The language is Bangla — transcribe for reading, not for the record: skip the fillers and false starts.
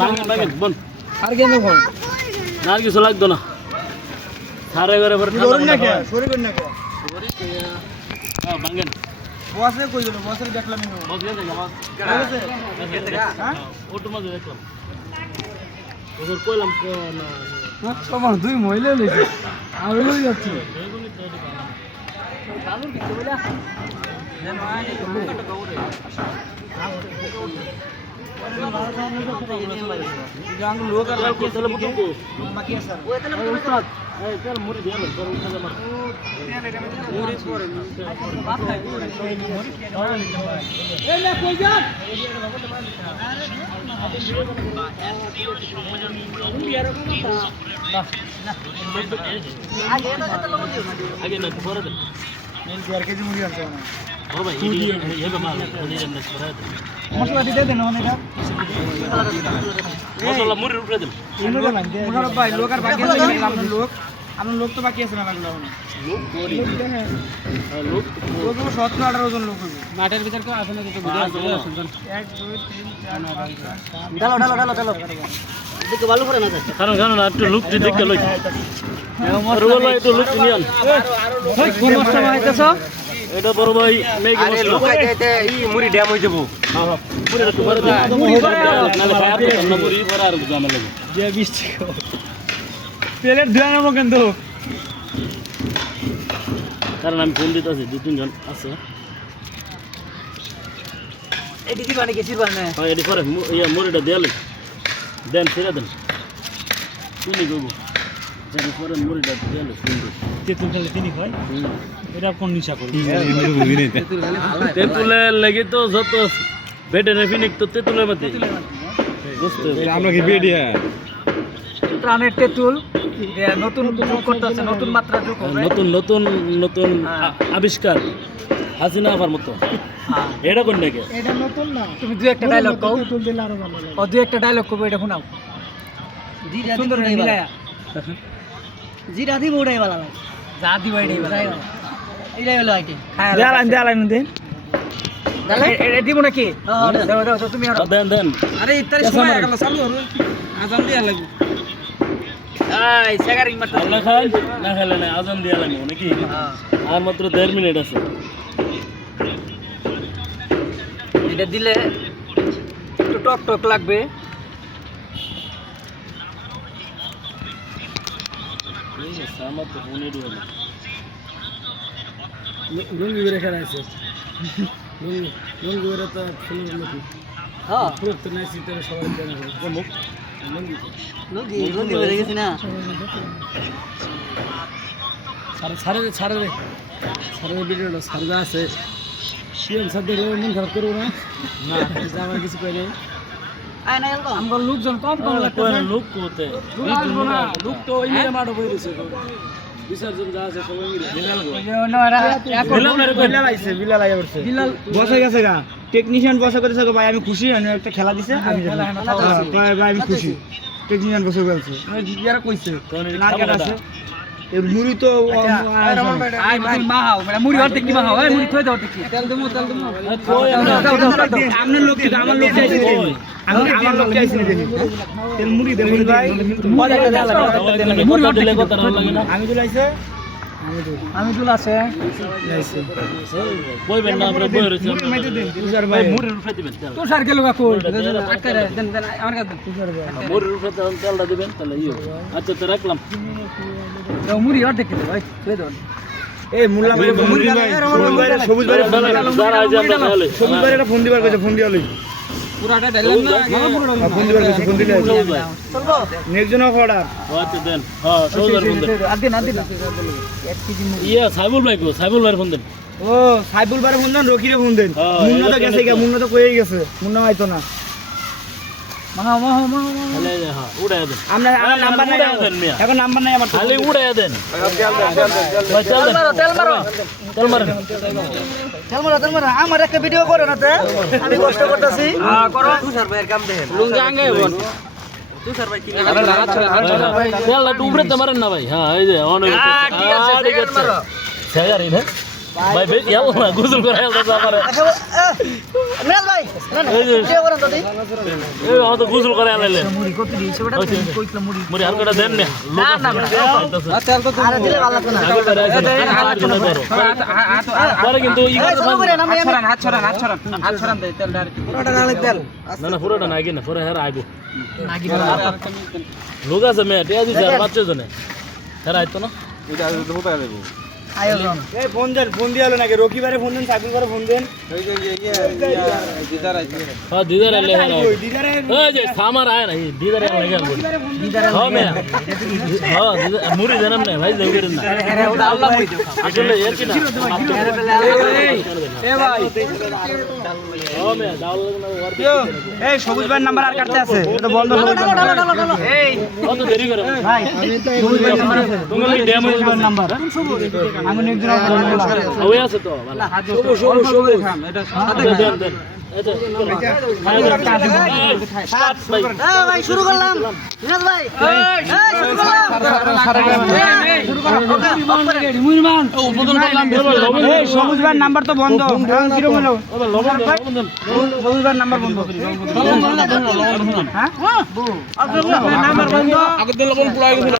ভাঙেন বোন আর কেন ফোন না আর কিছু লাগতো না সারে করে পরে ধরুন না কে সরি করেন না কে হ্যাঁ ভাঙেন বসে কই গেল বসে দেখলাম না বস গেছে বস হ্যাঁ ওটু মাঝে দেখলাম ওদের কইলাম না তোমার দুই মহিলা লইছে আমি লই যাচ্ছি লোক আর বাকি আছে উস্তাদ এই চল মুড়ি দিয়ে চল উঠে যা মার মুড়ি পরে ভাত খাই এই না কই যান আগে না পরে দেন నేను 4 কেজি মুড়ি আনছি না ও ভাই এই হবে মাল ওই জন্য পরে দেন মশলা দিতে দেন অনেক মশলা মুড়ি উপরে দেন মুড়ি ভাই লোক আর বাকি আছে আপনার লোক তো বাকি আছে না লাগলো লোক করি লোক লোক 17-18 জন লোক হবে মাঠের ভিতর কেউ আছে না তো ভিডিও আছে 1 2 3 4 ডালো দেখো ভালো করে না যায় কারণ না একটু লুক দেখতে লই রোল একটু লুক নিয়ান ওই কোন মশলা বানাইতেছ এটা বড় ভাই মেগি আরে মশলা লোক আইতে ই মুড়ি ড্যাম হই যাব হ্যাঁ পুরো একটু পরে দেন মুড়ি পরে নালে খায় না মুড়ি পরে আর জামা লাগে যে 20 টাকা প্লেট ধুয়ানো কিন্তু কারণ আমি ফোন দিতেছি 2-3 জন আছে এটি কি বানাই গেছির বানাই হ্যাঁ এটি পরে ইয়া মুড়িটা দেয়ালে দেন ছেড়ে দেন চিনি গো জানি পরে মুড়িটা দেয়ালে সুন্দর তেতুল খালি তিনি হয় এটা কোন নিশা করবে তেঁতুলের লেগে তো যত বেডের ফিনিক তো তেঁতুলের মধ্যে বুঝতে আমরা কি বেডি হ্যাঁ প্রাণের তেতুল নতুন যোগ করতেছে নতুন মাত্রা যোগ হবে নতুন নতুন নতুন আবিষ্কার হাসিনা আবার মতো এটা কোন নাকি এটা নতুন না তুমি দুই একটা ডায়লগ কও তেতুল দিলে আরো ভালো লাগে ও দুই একটা ডায়লগ কও এটা শোনাও সুন্দর মিলায়া জিরা দিব ওটাই ভালো লাগে যা দিবা এটাই ভালো এটাই হলো আইটেম দেয়ালাইন দেন এটা দিব নাকি দাও দাও তুমি আর দেন দেন আরে ইফতারের সময় গেল চালু হলো আজান দিয়া লাগবে এই সেগারিং মাত্র আল্লাহ খান না খেলে না আজান দিয়া লাগে নাকি আর মাত্র 1.5 মিনিট আছে এটা দিলে একটু টক টক লাগবে আমার তো ফোনে ঢুকে লুঙ্গি বেরে খেলা আছে লুঙ্গি বেরে তো ফুলের মতো হ্যাঁ ফুল তো নাই সিটারে সবাই জানে মুখ লুঙ্গি লুঙ্গি বেরে গেছে না সারে ভিডিওটা সারদা আছে সিএম স্যার দেখলে মন খারাপ করবো না না আমার কিছু কই নাই আয় না এরকম আমরা লোকজন কম কম লাগছে লোক কোতে লোক আসবো না লোক তো ওই মিলে মাঠে বই রয়েছে বিসর্জন যা আছে সবাই মিলে বিলাল আইয়া পড়ছে বিলাল বসে গেছে গা টেকনিশিয়ান বসে করেছে ভাই আমি খুশি একটা খেলা দিছে আমি ভাই আমি খুশি টেকনিশিয়ান বসে বলছে ইয়ারা কইছে নারকেল আছে এই মুড়ি তো আই ভাই মাহাও মানে মুড়ি অর্ধেক কি মাহাও এই মুড়ি থই দাও কি তেল দেবো আপনার লোক কি আমার লোক চাইছে আমার লোক চাইছে দেখি তেল মুড়ি দেন ভাই মুড়ি দিলে কত লাগে না আমি দুলাইছে আমি দুল আছে কইবেন না আমরা বই রইছি তুষার ভাই মুড়ির উপরে দিবেন তেল তুষার গেল কাকু আটকারে দেন দেন আমার কাছে তুষার ভাই মুড়ির উপরে তেলটা দিবেন তাহলে ইও আচ্ছা তো রাখলাম মুড়ি অর্ধেক দিতে ভাই থই দাও এই মুল্লা ভাই মুড়ি ভাই সবুজ ভাই যারা আজ আমরা তাহলে সবুজ ভাই এটা ফোন দিবার কইছে ফোন দিয়া লই পুরাটা ডাইলাম না ফোন দিবার কইছে ফোন দিলে চলবো নেক্সট জন অর্ডার আচ্ছা দেন হ্যাঁ সৌদার ফোন দেন আদিন 1 কেজি মুড়ি ইয়া সাইবুল ভাই কো সাইবুল ভাইয়ের ফোন দেন ও সাইবুল ভাই ফোন দেন রকিরে ফোন দেন হ্যাঁ, মুন্না তো গেছে গা মুন্না তো কইই গেছে মুন্না আইতো না মাহা তাহলে হ্যাঁ উড়ায় দেন আমরা আমার নাম্বার নাই দেন মিয়া এখন নাম্বার নাই আমার খালি উড়ায় দেন ভাই চল দেন তেল মারো চল মারেন তেল মারা আমার একটা ভিডিও করো না তে আমি কষ্ট করতেছি হ্যাঁ করো তুষার ভাইয়ের কাম দেখেন লুঙ্গি আঙ্গে বোন তুষার ভাই কি তেলটা একটু উপরে মারেন না ভাই হ্যাঁ এই যে অনেক ঠিক আছে সেগারি না ভাই বেশ ইয়ালো না গোসল করে আলতা আমারে মিরাজ ভাই না না এই যে- ভিডিও করেন তো দি এই তো গোসল করে আলাইলে মুড়ি কত দিয়েছে ওটা কইতলা মুড়ি মুড়ি হালকাটা দেন না আরে দিলে ভালো লাগতো না পরে কিন্তু ই এই শুরু করে আমি না না পুরোটা না আগে না পুরো হেরা আইবো লোক আছে মেয়ে টিয়া দিছে আর বাচ্চা জনে হেরা আইতো না আয়োজন এই ফোন দিয়ে হলো নাকি রকিবারে ফোন দেন সাইকেল করে ফোন দেন হ্যাঁ দিদার আইলে হেরা ওই দিদারে এই যে সামার আয় না দিদার আইলে লাগে বল হ্যাঁ মেয়ে হ্যাঁ দিদার মুড়ি দেনাম না ভাই জলদি না আসলে এর কি না এ ভাই হ্যাঁ মেয়ে দাও না ওর এই সবুজ ভাইয়ের নাম্বার আর কাটতে আছে এটা বন্ধ হলো এই কত দেরি করে ভাই সবুজ ভাইয়ের নাম্বার আছে তুমি ড্যাম হয়ে যাবে নাম্বার আমি একদিন ওই আছে তো ভালো দেন দেন এটা ভাই শুরু করলাম মিরাজ ভাই শুরু করলাম এই সবুজ ভাইয়ের নাম্বার তো বন্ধ এখন কিরকম হলো সবুজ ভাইয়ের নাম্বার বন্ধ হ্যাঁ নাম্বার বন্ধ